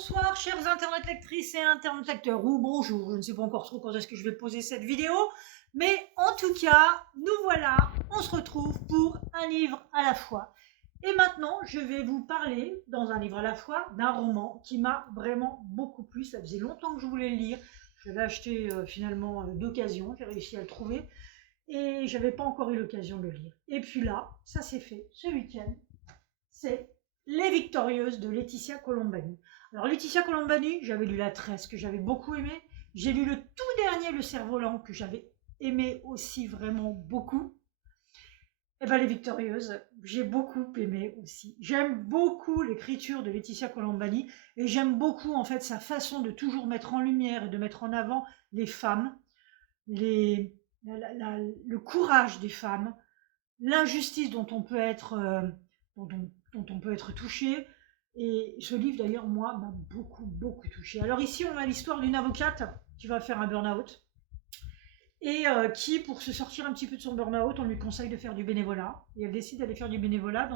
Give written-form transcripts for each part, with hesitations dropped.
Bonsoir chers internet lectrices et internet lecteurs, ou bonjour, je ne sais pas encore trop quand est-ce que je vais poser cette vidéo, mais en tout cas, nous voilà, on se retrouve pour un livre à la fois. Et maintenant, je vais vous parler, dans un livre à la fois, d'un roman qui m'a vraiment beaucoup plu. Ça faisait longtemps que je voulais le lire, je l'avais acheté finalement d'occasion, j'ai réussi à le trouver, et j'avais pas encore eu l'occasion de le lire. Et puis là, ça s'est fait ce week-end, c'est Les Victorieuses de Laetitia Colombani. Alors Laetitia Colombani, j'avais lu La Tresse que j'avais beaucoup aimé. J'ai lu le tout dernier Le Cerf-Volant que j'avais aimé aussi vraiment beaucoup. Et bien Les Victorieuses, j'ai beaucoup aimé aussi. J'aime beaucoup l'écriture de Laetitia Colombani et j'aime beaucoup en fait sa façon de toujours mettre en lumière et de mettre en avant les femmes, le courage des femmes, l'injustice dont on peut être, dont on peut être touché. Et ce livre, d'ailleurs, moi, m'a beaucoup touché. Alors ici, on a l'histoire d'une avocate qui va faire un burn-out et qui, pour se sortir un petit peu de son burn-out, on lui conseille de faire du bénévolat. Et elle décide d'aller faire du bénévolat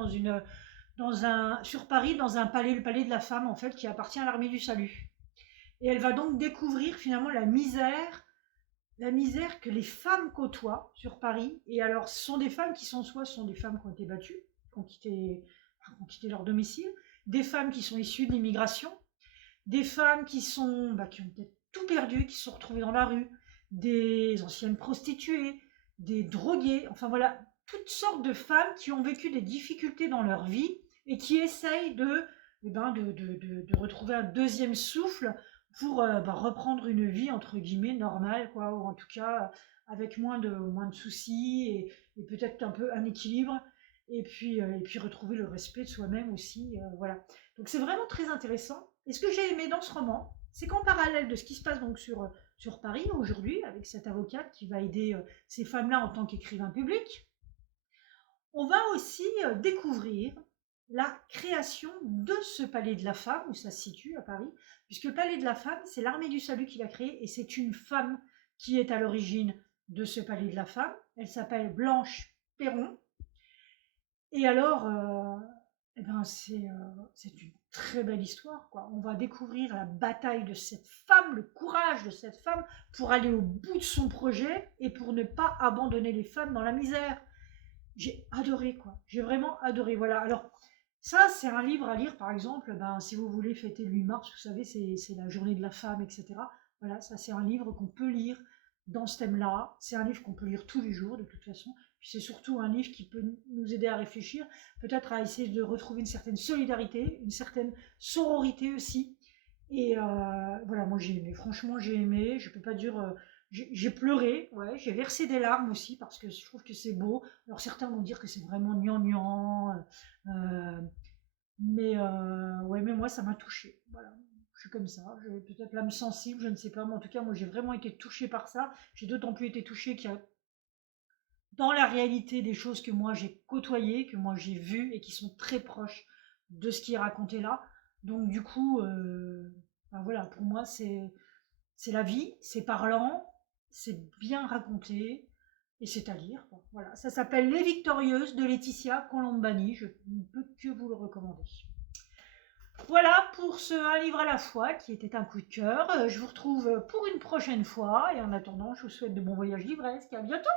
sur Paris, dans un palais, le palais de la femme, en fait, qui appartient à l'Armée du Salut. Et elle va donc découvrir finalement la misère que les femmes côtoient sur Paris. Et alors, ce sont des femmes qui sont soit ce sont des femmes qui ont été battues, qui ont quitté leur domicile, des femmes qui sont issues de l'immigration, des femmes qui ont peut-être tout perdu, qui se sont retrouvées dans la rue, des anciennes prostituées, des drogués, enfin voilà, toutes sortes de femmes qui ont vécu des difficultés dans leur vie et qui essayent de retrouver un deuxième souffle pour reprendre une vie entre guillemets normale, quoi, ou en tout cas avec moins de soucis et peut-être un peu un équilibre, et puis retrouver le respect de soi-même aussi, voilà. Donc c'est vraiment très intéressant. Et ce que j'ai aimé dans ce roman, c'est qu'en parallèle de ce qui se passe donc sur Paris aujourd'hui, avec cette avocate qui va aider ces femmes-là en tant qu'écrivain public, on va aussi découvrir la création de ce palais de la femme, où ça se situe à Paris, puisque le palais de la femme, c'est l'Armée du Salut qui l'a créé, et c'est une femme qui est à l'origine de ce palais de la femme. Elle s'appelle Blanche Perron. Et alors, c'est une très belle histoire, quoi. On va découvrir la bataille de cette femme, le courage de cette femme pour aller au bout de son projet et pour ne pas abandonner les femmes dans la misère. J'ai adoré, quoi. J'ai vraiment adoré. Voilà. Alors, ça, c'est un livre à lire, par exemple, si vous voulez fêter le 8 mars, vous savez, c'est la journée de la femme, etc. Voilà, ça, c'est un livre qu'on peut lire dans ce thème-là. C'est un livre qu'on peut lire tous les jours, de toute façon. Puis c'est surtout un livre qui peut nous aider à réfléchir, peut-être à essayer de retrouver une certaine solidarité, une certaine sororité aussi. Et voilà, moi j'ai aimé. Franchement, j'ai aimé. Je peux pas dire. J'ai pleuré, ouais, j'ai versé des larmes aussi parce que je trouve que c'est beau. Alors certains vont dire que c'est vraiment gnangnan, ouais, mais moi ça m'a touchée. Voilà, je suis comme ça. J'ai peut-être l'âme sensible, je ne sais pas, mais en tout cas moi j'ai vraiment été touchée par ça. J'ai d'autant plus été touchée qu'il y a dans la réalité des choses que moi j'ai côtoyées, que moi j'ai vues et qui sont très proches de ce qui est raconté là. Donc du coup, voilà, pour moi c'est la vie, c'est parlant, c'est bien raconté et c'est à lire, quoi. Voilà, ça s'appelle Les Victorieuses de Laetitia Colombani. Je ne peux que vous le recommander. Voilà pour un livre à la fois qui était un coup de cœur. Je vous retrouve pour une prochaine fois et en attendant, je vous souhaite de bons voyages livresques. À bientôt.